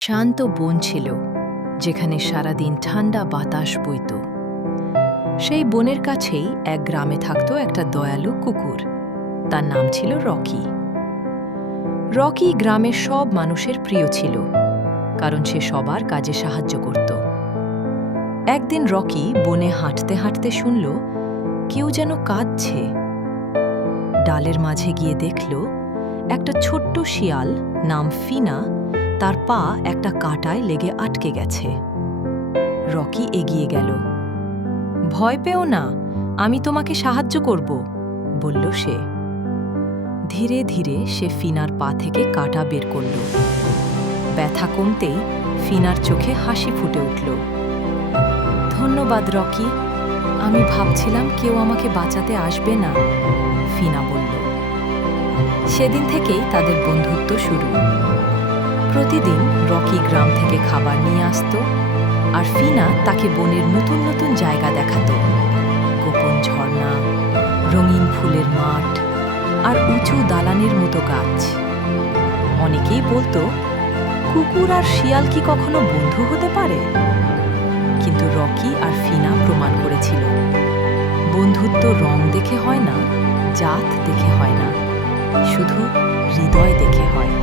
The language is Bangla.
শান্ত বন ছিল, যেখানে সারাদিন ঠান্ডা বাতাস বইত। সেই বনের কাছেই এক গ্রামে থাকত একটা দয়ালু কুকুর। তার নাম ছিল রকি। রকি গ্রামের সব মানুষের প্রিয় ছিল, কারণ সে সবার কাজে সাহায্য করত। একদিন রকি বনে হাঁটতে হাঁটতে শুনল কেউ যেন কাঁদছে। ডালের মাঝে গিয়ে দেখল একটা ছোট্ট শিয়াল নাম ফিনা, তার পা একটা কাঁটায় লেগে আটকে গেছে। রকি এগিয়ে গেল। ভয় পেও না, আমি তোমাকে সাহায্য করব, বলল সে। ধীরে ধীরে সে ফিনার পা থেকে কাঁটা বের করল। ব্যথা কমতেই ফিনার চোখে হাসি ফুটে উঠল। ধন্যবাদ রকি, আমি ভাবছিলাম কেউ আমাকে বাঁচাতে আসবে না, ফিনা বলল। সেদিন থেকেই তাদের বন্ধুত্ব শুরু। প্রতিদিন রকি গ্রাম থেকে খাবার নিয়ে আসতো, আর ফিনা তাকে বনের নতুন নতুন জায়গা দেখাতো। গোপন ঝর্ণা, রঙিন ফুলের মাঠ, আর উঁচু দালানের মতো গাছ। অনেকেই বলতো, কুকুর আর শিয়াল কি কখনো বন্ধু হতে পারে? কিন্তু রকি আর ফিনা প্রমাণ করেছিল, বন্ধুত্ব রং দেখে হয় না, জাত দেখে হয় না, শুধু হৃদয় দেখে হয়।